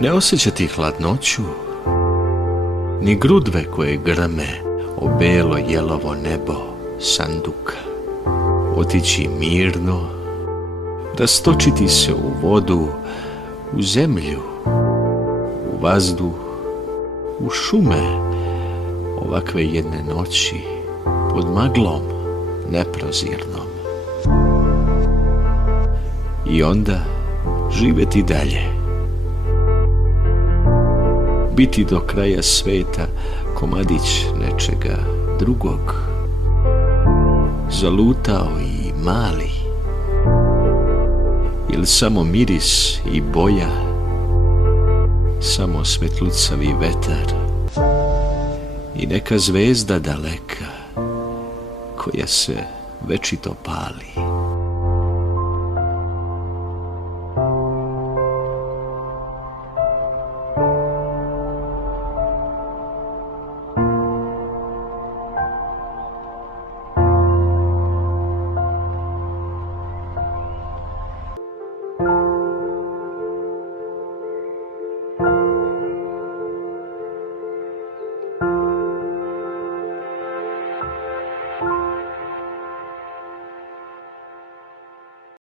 Ne osjećati hladnoću, ni grudve koje grme o belo jelovo nebo sanduka. Otići mirno, rastočiti se u vodu, u zemlju, u vazduh, u šume ovakve jedne noći pod maglom neprozirnom. I onda živjeti dalje. Biti do kraja sveta komadić nečega drugog. Zalutao i mali. Ili samo miris i boja, samo svetlucavi vetar i neka zvezda daleka koja se večito pali.